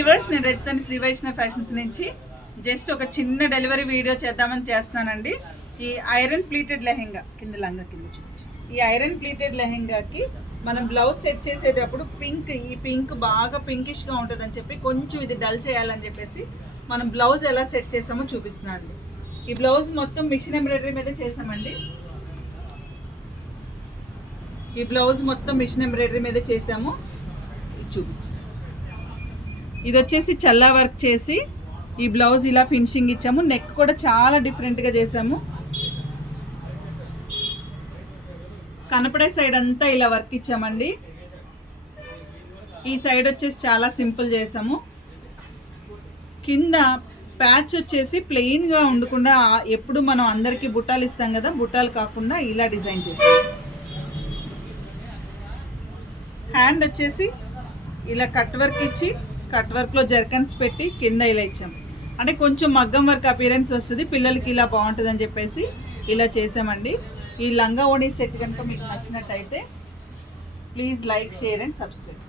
Weavers, నేను రజితాని Shri Vaishnav fashions నుంచి just ఒక చిన్న డెలివరీ వీడియో చేద్దామని చేస్తున్నానండి. ఈ ఐరన్ ప్లీటెడ్ లెహెంగా కింద చూపించు. ఈ ఐరన్ ప్లీటెడ్ లెహెంగాకి మనం బ్లౌజ్ సెట్ చేసేటప్పుడు ఈ పింక్ బాగా పింకిష్గా ఉంటుందని చెప్పి కొంచెం ఇది డల్ చేయాలని చెప్పేసి మనం బ్లౌజ్ ఎలా సెట్ చేసామో చూపిస్తున్నాను అండి. ఈ బ్లౌజ్ మొత్తం మిషన్ ఎంబ్రాయిడరీ మీద చేసామండి. ఈ బ్లౌజ్ మొత్తం మిషన్ ఎంబ్రాయిడరీ మీద చేసాము. చూపించు. ఇది వచ్చేసి చల్లా వర్క్ చేసి ఈ బ్లౌజ్ ఇలా ఫినిషింగ్ ఇచ్చాము. నెక్ కూడా చాలా డిఫరెంట్గా చేసాము. కనపడే సైడ్ అంతా ఇలా వర్క్ ఇచ్చామండి. ఈ సైడ్ వచ్చేసి చాలా సింపుల్ చేసాము. కింద ప్యాచ్ వచ్చేసి ప్లెయిన్గా ఉండకుండా ఎప్పుడు మనం అందరికీ బుట్టాలు ఇస్తాం కదా, బుట్టాలు కాకుండా ఇలా డిజైన్ చేస్తాం. హ్యాండ్ వచ్చేసి ఇలా కట్ వర్క్ ఇచ్చి కట్ వర్క్లో జర్కన్స్ పెట్టి కింద ఇలా ఇచ్చాం. అంటే కొంచెం మగ్గం వర్క్ అపిరెన్స్ వస్తుంది, పిల్లలకి ఇలా బాగుంటుందని చెప్పేసి ఇలా చేసామండి. ఈ లంగా ఓణీ సెట్ కనుక మీకు నచ్చినట్టయితే please like, share and subscribe.